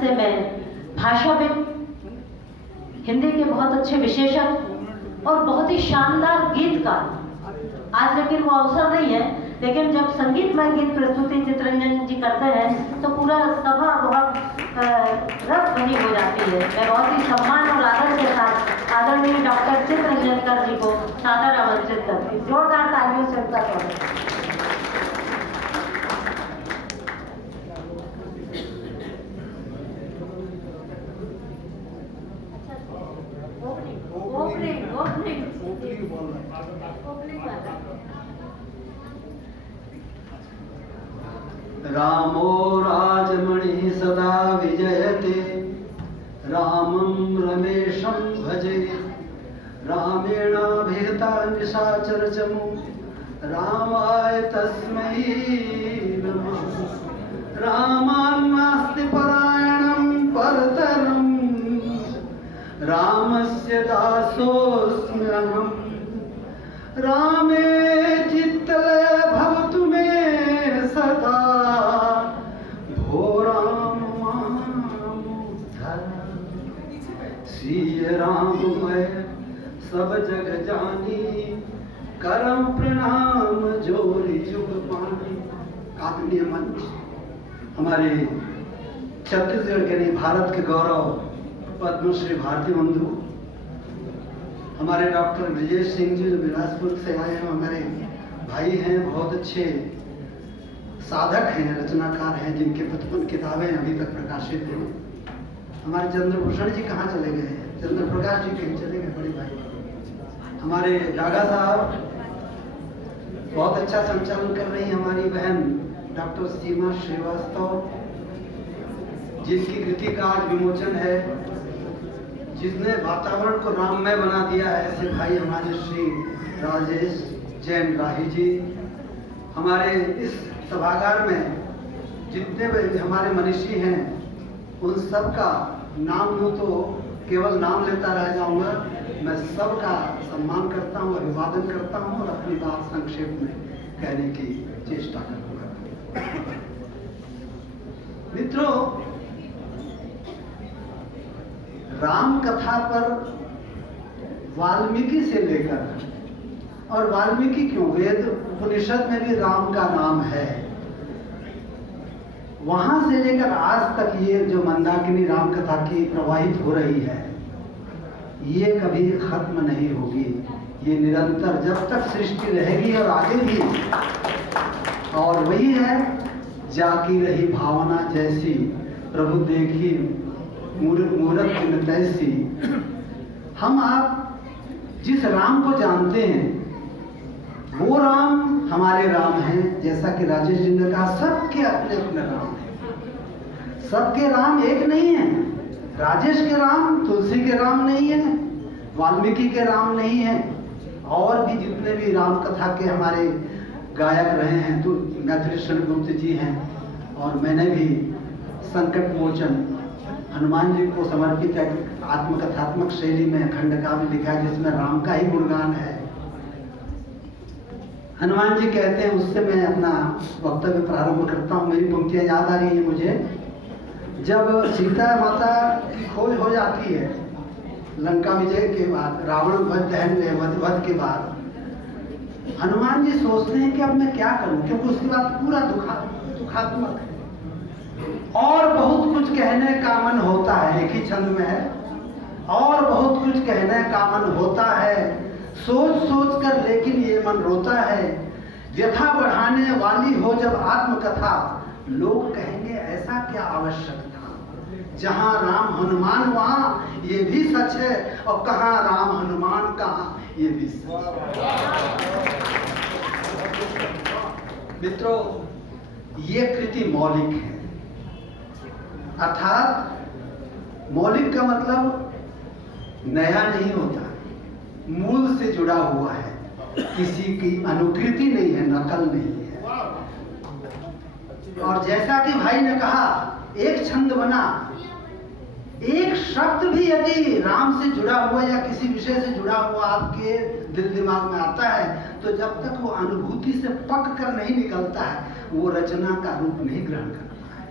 से मैं भाषाविद, हिंदी के बहुत अच्छे विशेषज्ञ और बहुत ही शानदार गीतकार, आज लेकिन वो अवसर नहीं है, लेकिन जब संगीतमय गीत प्रस्तुति चित्तरंजन जी करते हैं तो पूरा सभा बहुत रस भरी हो जाती है। मैं बहुत ही सम्मान और आदर के साथ आदरणीय डॉक्टर चित्तरंजन जी को सादर आमंत्रित करती हूँ। जोरदार तालियों से उनका स्वागत। रामो राजमणि सदा विजयते, रामं रमेशं भजे, रामेणाभिहता निशाचरचमु, रामाय तस्मै नमः। रामान्नास्ति परायणं परतरं, रामस्य दासोऽस्म्यहम्। रामे चित्तलय भवतु मे सदा, भो राम मामुद्धार। सिय राम मैं सब जग जानी, करम प्रणाम जोरी जुग पानी। आदरणीय मंच, हमारे छत्तीसगढ़ के नहीं भारत के गौरव पद्मश्री भारती बंधु हमारे डॉक्टर ब्रजेश सिंह जी जो बिलासपुर से आए हैं, हमारे भाई हैं, बहुत अच्छे साधक हैं, रचनाकार हैं, जिनके पचपन किताबें अभी तक प्रकाशित हैं। हमारे चंद्रभूषण जी कहाँ चले गए हैं? चंद्र प्रकाश जी कहीं चले गए, बड़े भाई। हमारे डागा साहब बहुत अच्छा संचालन कर रही हैं। हमारी बहन डॉक्टर सीमा श्रीवास्तव, जिनकी कृति का आज विमोचन है, जिसने वातावरण को राममय बना दिया है, ऐसे भाई हमारे श्री राजेश जैन राही जी। हमारे इस सभागार में जितने भी हमारे मनीषी हैं, उन सब का नाम लूँ तो केवल नाम लेता रह जाऊंगा। मैं सबका सम्मान करता हूँ, अभिवादन करता हूँ और अपनी बात संक्षेप में कहने की चेष्टा करूँगा। मित्रों, राम कथा पर वाल्मीकि से लेकर, और वाल्मीकि क्यों, वेद उपनिषद में भी राम का नाम है, वहां से लेकर आज तक ये जो मंदाकिनी राम कथा की प्रवाहित हो रही है, ये कभी खत्म नहीं होगी। ये निरंतर जब तक सृष्टि रहेगी और आगे भी। और वही है, जाकी रही भावना जैसी, प्रभु देखी मूरत न तैसी। हम आप जिस राम को जानते हैं, वो राम हमारे राम हैं। जैसा कि राजेश जी ने कहा, सबके अपने अपने राम हैं, सबके राम एक नहीं है। राजेश के राम तुलसी के राम नहीं है, वाल्मीकि के राम नहीं है, और भी जितने भी राम कथा के हमारे गायक रहे हैं, तो मैथिली गुप्त जी हैं, और मैंने भी संकट मोचन हनुमान जी को समर्पित एक आत्मकथात्मक शैली में खंडकाव्य लिखा है, जिसमें राम का ही गुणगान है। हनुमान जी कहते हैं, उससे मैं अपना वक्तव्य प्रारंभ करता हूँ। मेरी पंक्तियां याद आ रही है मुझे। जब सीता माता की खोज हो जाती है लंका विजय के बाद, रावण वध के बाद, हनुमान जी सोचते हैं कि अब मैं क्या करूं, क्योंकि उसके बाद पूरा दुखात्मक है और बहुत कुछ कहने का मन होता है। एक ही छंद में है, और बहुत कुछ कहने का मन होता है, सोच सोच कर लेकिन ये मन रोता है। व्यथा बढ़ाने वाली हो जब आत्मकथा, लोग कहेंगे ऐसा क्या आवश्यक था। जहां राम हनुमान वहां ये भी सच है, और कहां राम हनुमान कहां ये भी सच है। मित्रों, ये कृति मौलिक है, अर्थात मौलिक का मतलब नया नहीं होता, मूल से जुड़ा हुआ है, किसी की अनुकृति नहीं है, नकल नहीं है। और जैसा कि भाई ने कहा, एक छंद बना, एक शब्द भी यदि राम से जुड़ा हुआ या किसी विषय से जुड़ा हुआ आपके दिल दिमाग में आता है, तो जब तक वो अनुभूति से पक कर नहीं निकलता है, वो रचना का रूप नहीं ग्रहण करता है।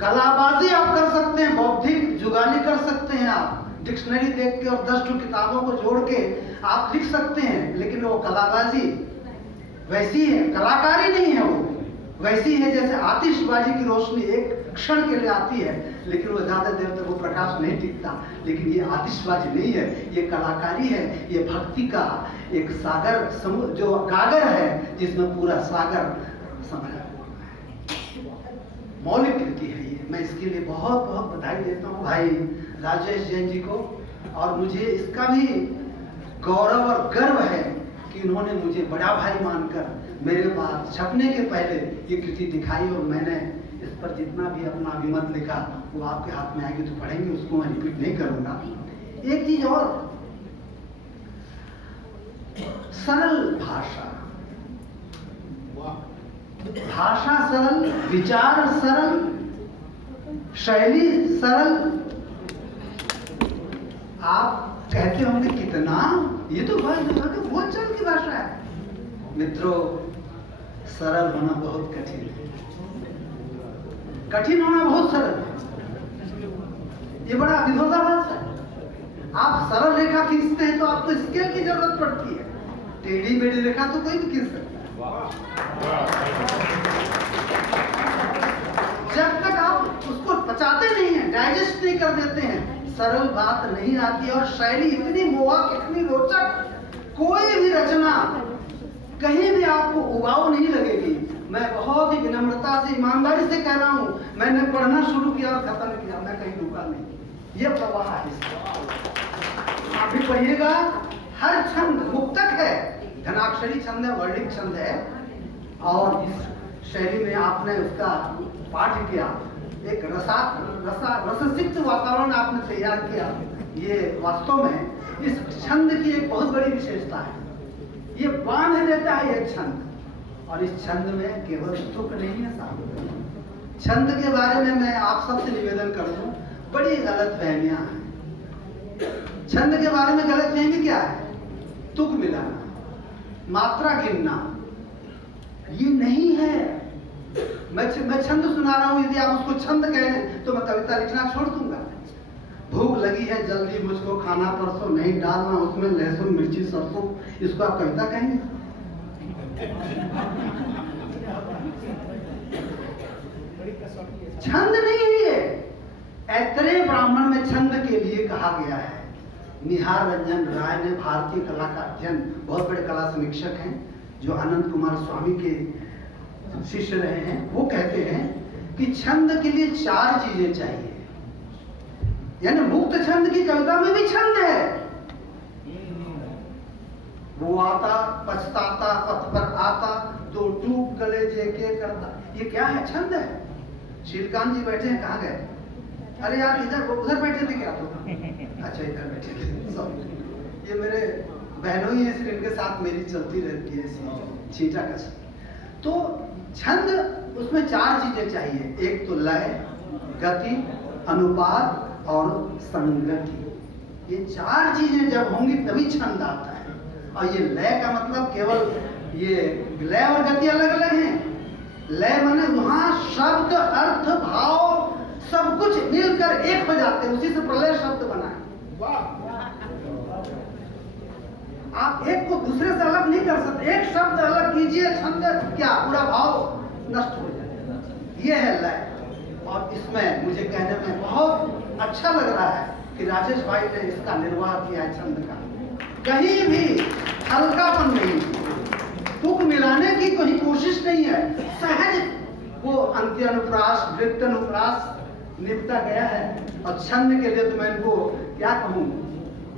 कलाबाजी आप कर सकते हैं, बौद्धिक जुगाली कर सकते हैं, आप डिक्शनरी देख के और 10 किताबों को जोड़ के आप लिख सकते हैं, लेकिन वो कलाबाजी वैसी है, कलाकारी नहीं है, वो वैसी है जैसे आतिशबाजी की रोशनी एक क्षण के लिए आती है, लेकिन वो ज्यादा देर तक वो प्रकाश नहीं टिकता। लेकिन ये आतिशबाजी नहीं है, ये कलाकारी है, ये भक्ति का एक सागर जो गागर है जिसमें पूरा सागर समाया हुआ है। मौलिक कृति है ये। मैं इसके लिए बहुत बहुत बधाई देता हूँ भाई राजेश जैन जी को, और मुझे इसका भी गौरव और गर्व है कि उन्होंने मुझे बड़ा भाई मानकर मेरे पास छपने के पहले ये कृति दिखाई, और मैंने इस पर जितना भी अपना अभिमत लिखा वो आपके हाथ में आएगी तो पढ़ेंगे, उसको मैं रिपीट नहीं करूंगा। एक चीज और, सरल भाषा, भाषा सरल, विचार सरल, शैली सरल। आप कहते होंगे कितना, ये तो बहुत चल की भाषा है। मित्रों, सरल होना बहुत कठिन है, कठिन होना बहुत सरल है। ये बड़ा विरोधाभास है। आप सरल रेखा खींचते हैं तो आपको स्केल की जरूरत पड़ती है, टेढ़ी मेढ़ी रेखा तो कोई भी खींच सकता है। जब तक आप उसको पचाते नहीं हैं, डाइजेस्ट नहीं कर देते हैं, सरल बात नहीं आती है। और शैली इतनी मोहक, इतनी रोचक, कोई भी रचना कहीं भी आपको उबाऊ नहीं लगेगी। मैं बहुत ही विनम्रता से, ईमानदारी से कह रहा हूं, मैंने पढ़ना शुरू किया और खत्म किया, मैं कहीं रुका नहीं। ये प्रवाह है इसका। आप भी पढ़िएगा, हर छंद मुक्तक है, धनाक्षरी छंद है, वर्णिक छंद है, और इस शैली में आपने उसका पाठ किया, एक रससिक्त वातावरण आपने तैयार किया। ये वास्तव में इस छंद की एक बहुत बड़ी विशेषता है, ये बांध देता है ये छंद। और इस छंद में केवल तुक नहीं है साहब। छंद के बारे में मैं आप सबसे निवेदन कर दूं, बड़ी गलत फहमियां हैं। छंद के बारे में गलत फहमी क्या है? तुक मिलाना, मात्रा गिनना, ये नहीं है। मैं छंद सुना रहा हूं, यदि आप उसको छंद कहें तो मैं कविता लिखना छोड़ दूंगा। भूख लगी है जल्दी मुझको खाना परसों, नहीं डालना उसमें लहसुन मिर्ची सरसों, इसको आप कविता कहेंगे? छंद नहीं है ये। ऐतरेय ब्राह्मण में छंद के लिए कहा गया है। निहार रंजन राय ने, भारतीय कला का अध्ययन, बहुत बड़े कला समीक्षक हैं जो अनंत कुमार स्वामी के शिष्य रहे हैं, वो कहते हैं कि छंद के लिए 4 चीजें चाहिए। यानी मुक्त छंद की कविता में भी छंद है। वो आता पछताता पथ पर आता, तो टूक गले जेके करता, ये क्या है? छंद है। शीलकांत जी बैठे हैं, कहाँ गए? अरे यार इधर उधर बैठे थे क्या? तो अच्छा इधर बैठे थे, सॉरी। ये मेरे बहनों ही, इसलिए इनके साथ मेरी चलती रहती है ऐसी छींटा कस। तो छंद, उसमें 4 चीजें चाहिए। एक तो लय, गति, अनुपात और संगति। ये 4 चीजें जब होंगी तभी छंद आता है। और ये लय का मतलब केवल ये लय और गति अलग अलग हैं। लय माने वहां शब्द, अर्थ, भाव सब कुछ मिलकर एक हो जाते हैं, उसी से प्रलय शब्द बना है। आप एक को दूसरे से अलग नहीं कर सकते। एक शब्द अलग कीजिए, छंद क्या, पूरा भाव नष्ट हो जाएगा। ये है लय। और इसमें मुझे कहने में बहुत अच्छा लग रहा है कि राजेश भाई ने इसका निर्वाह किया है छंद का। कहीं भी हल्कापन नहीं, तुक मिलाने की कोई कोशिश नहीं है। सहज वो अंत्यानुप्रास, वृत्तानुप्रास निपटा गया है। और छंद के लिए तो मैं इनको क्या कहूँ,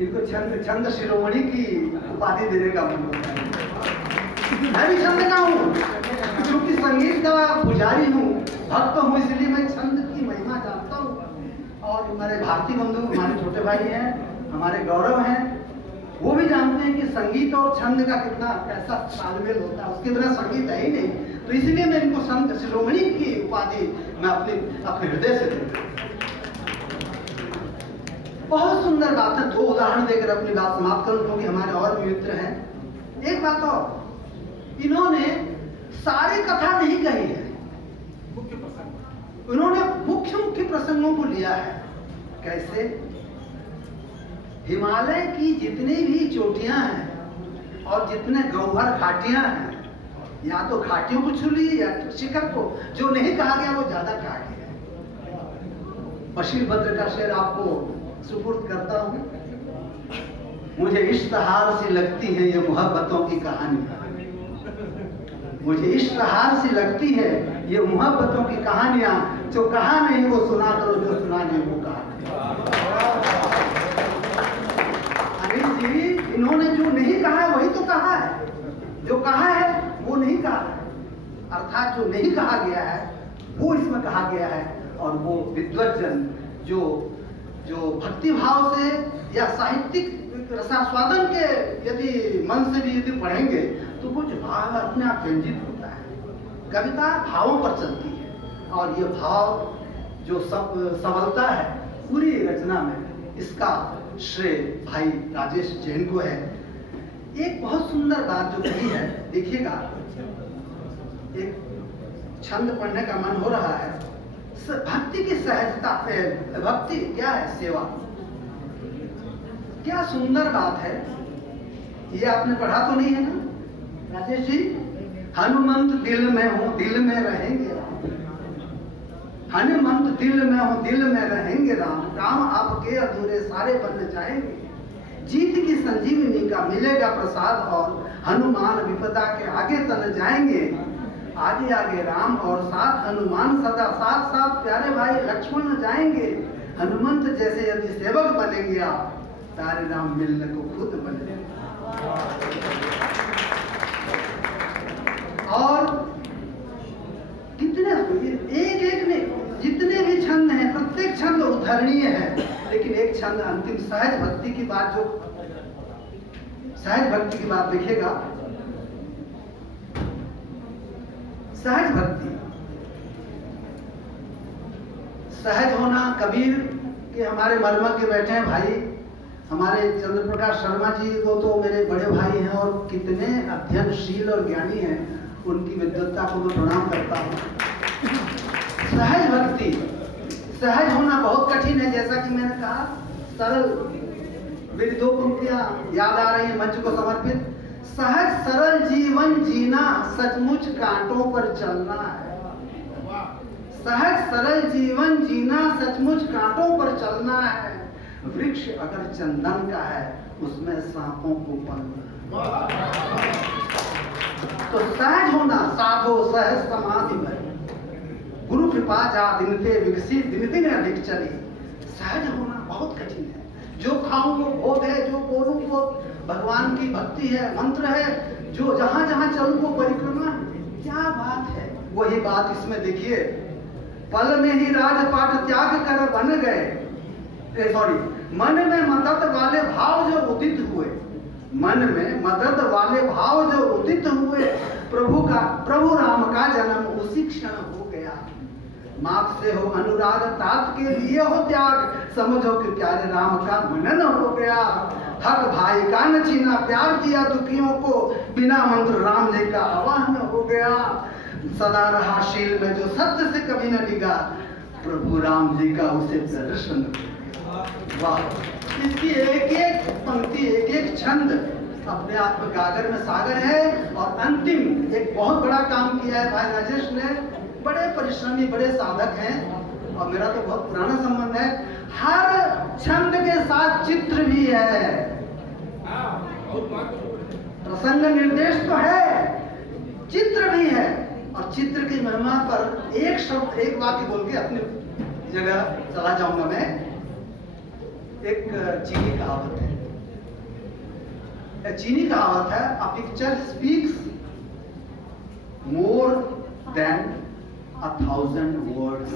इनको छंद शिरोमणि की उपाधि देने का मन होता है। मैं भी छंद का हूँ, क्योंकि संगीत का पुजारी हूँ, भक्त हूँ, इसलिए मैं छंद की महिमा जानता हूँ। और हमारे भारती बंधु, हमारे छोटे भाई हैं, हमारे गौरव हैं, वो भी जानते हैं कि संगीत और छंद का कितना कैसा तालमेल होता है। उसके बिना संगीत है ही नहीं। तो इसलिए मैं इनको संत शिरोमणि की उपाधि मैं अपने हृदय से देता हूं। बहुत सुंदर बात है। 2 उदाहरण देकर अपनी बात समाप्त करूं, क्योंकि हमारे और भी मित्र हैं। एक बात और, इन्होंने सारी कथा नहीं कही है, उन्होंने मुख्य प्रसंगों को लिया है। कैसे? हिमालय की जितनी भी चोटियां हैं और जितने गौहर घाटियां हैं, या तो घाटियों को छू ली या तो शिखर को। जो नहीं कहा गया वो ज्यादा कहा गया है। बशीर बद्र का शेर आपको सुपुर्द करता हूं। मुझे इश्तहार सी लगती है ये मोहब्बतों की कहानी, मुझे इश्तहार सी लगती है ये मोहब्बतों की कहानियां। जो कहा नहीं वो सुना करो, जो सुना नहीं वो कहा। अनिल जी, इन्होंने जो नहीं कहा है वही तो कहा है, जो कहा है वो नहीं कहा है। अर्थात जो नहीं कहा गया है वो इसमें कहा गया है। और वो विद्वज्जन जो भक्ति भाव से या साहित्यिक रसास्वादन के यदि मन से भी यदि पढ़ेंगे तो कुछ भाव अपने आप व्यंजित होता है। कविता भावों पर चलती है और ये भाव जो सबलता है पूरी रचना में, इसका श्रेय भाई राजेश जैन को है। एक बहुत सुंदर बात जो कही है, देखिएगा, एक छंद पढ़ने का मन हो रहा है। भक्ति की सहजता, भक्ति क्या है? सेवा। क्या सुंदर बात है। ये आपने पढ़ा तो नहीं है ना राजेश जी? हनुमंत दिल में हो दिल में रहेंगे राम, हनुमंत दिल में हो दिल में रहेंगे राम, काम आपके अधूरे सारे बन जाएंगे। जीत की संजीवनी का मिलेगा प्रसाद और हनुमान विपदा के आगे तन जाएंगे। आगे आगे राम और साथ हनुमान सदा साथ साथ प्यारे भाई लक्ष्मण जाएंगे। हनुमंत जैसे यदि सेवक बनेंगे आप, तारे राम मिलने को खुद बने। और कितने एक एक में जितने भी छंद हैं, प्रत्येक छंद उदाहरणीय है। लेकिन एक छंद अंतिम सहज भक्ति की बात, जो सहज भक्ति की बात देखिएगा। सहज भक्ति, सहज होना। कबीर के हमारे मर्मज्ञ बैठे हैं भाई, हमारे चंद्र प्रकाश शर्मा जी को तो मेरे बड़े भाई हैं और कितने अध्ययनशील और ज्ञानी हैं, उनकी विद्वत्ता को मैं प्रणाम करता हूँ। सहज भक्ति, सहज होना बहुत कठिन है। जैसा कि मैंने कहा, सरल। मेरी दो पंक्तियां याद आ रही हैं मंच को समर्पित। सहज सरल जीवन जीना, सचमुच कांटों पर चलना है। सहज सरल जीवन जीना, सचमुच कांटों पर चलना है। वृक्ष अगर चंदन का है, उसमें सांपों को पलना। तो सहज होना, साधो सहज समाधि में, गुरु कृपा जा दिनते विकसित, दिन दिन अधिक चली। सहज होना बहुत कठिन है। जो खाऊं वो भोग है, जो बोलूं वो भगवान की भक्ति है, मंत्र है, जो जहां जहां चलूं वो परिक्रमा है। क्या बात है। वही बात इसमें देखिए, पल में ही राजपाट त्याग कर बन गए, मन में मदद वाले भाव जो उदित हुए, मन में मदद वाले भाव जो उदित हुए, प्रभु राम का जन्म उसी क्षण हो गया। मात से हो अनुराग, तात के लिए हो त्याग, समझो कि प्यारे राम का मनन हो गया। हक भाई का न छीना, प्यार दिया दुखियों को, बिना मंत्र राम जी का आवाहन हो गया। सदा रहा शील में जो सत्य से कभी न डिगा, प्रभु राम जी का उसे दर्शन। वाह, इसकी एक एक पंक्ति, एक एक छंद अपने आप में गागर में सागर है। और अंतिम एक बहुत बड़ा काम किया है भाई राजेश ने। बड़े परिश्रमी, बड़े साधक हैं और मेरा तो बहुत पुराना संबंध है। हर छंद के साथ चित्र भी है, प्रसंग निर्देश तो है, चित्र भी है। और चित्र की महिमा पर एक शब्द, एक वाक्य बोल के अपनी जगह चला जाऊंगा मैं। एक चीनी कहावत है, चीनी कहावत है, a picture speaks more than 1000 words.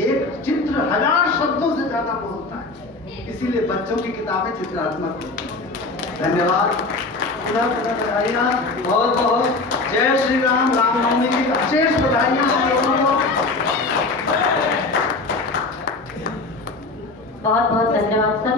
एक चित्र 1000 शब्दों से ज्यादा बोलता है। इसीलिए बच्चों की किताबें चित्रात्मक होती हैं। धन्यवाद। पुनः बधाइयाँ, बहुत बहुत जय श्री राम। रामनवमी की अशेष बधाइयाँ हम लोगों को। बहुत बहुत धन्यवाद सर।